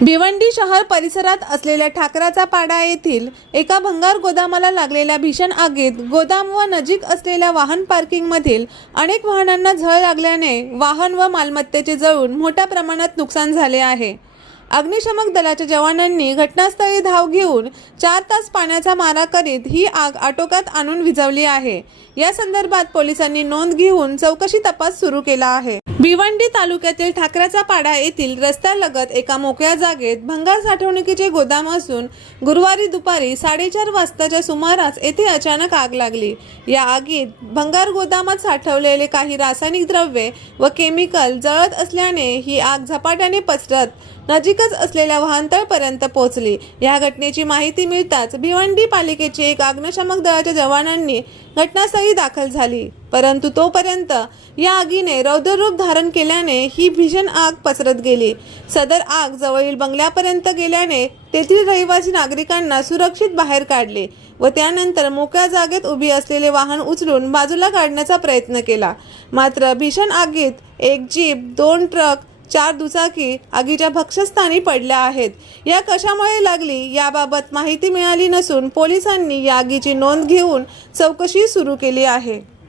भिवंडी शहर परिसरात असलेल्या ठाकराचा पाडा येथील एका भंगार गोदामाला लागलेल्या भीषण आगीत गोदाम व नजीक असलेल्या वाहन पार्किंगमधील अनेक वाहनांना झळ लागल्याने वाहन व मालमत्तेचे जळून मोठ्या प्रमाणात नुकसान झाले आहे. अग्निशमक दलाच्या जवानांनी घटनास्थळी धाव घेऊन चार तास पाण्याचा मारा करीत ही आग आटोक्यात आणून विझवली आहे. या संदर्भात पोलिसांनी नोंद घेऊन चौकशी तपास सुरू केला आहे. भिवंडी तालुक्यातील ठाकऱ्याचा पाडा येथील रस्त्यालगत एका मोकळ्या जागेत भंगार साठवणुकीचे गोदाम असून गुरुवारी दुपारी साडेचार वाजताच्या सुमारास येथे अचानक आग लागली. या आगीत भंगार गोदामात साठवलेले काही रासायनिक द्रव्ये व केमिकल जळत असल्याने ही आग झपाट्याने पसरत नजीकच असलेल्या वाहनतळपर्यंत पोहोचली. या घटनेची माहिती मिळताच भिवंडी पालिकेचे एक अग्निशमक दलाच्या जवानांनी घटनास्थळी दाखल झाली. परंतु तोपर्यंत या आगीने रौद्ररूप धारण केल्याने ही भीषण आग पसरत गेली. सदर आग जवळील बंगल्यापर्यंत गेल्याने तेथील रहिवासी नागरिकांना सुरक्षित बाहेर काढले व त्यानंतर मोकळ्या जागेत उभी असलेले वाहन उचलून बाजूला काढण्याचा प्रयत्न केला. मात्र भीषण आगीत एक जीप दोन ट्रक चार दुचाकी आगीच्या भक्षस्थानी पडल्या आहेत. या कशामुळे लागली याबाबत माहिती मिळाली नसून पोलिसांनी या आगीची नोंद घेऊन चौकशी सुरू केली आहे.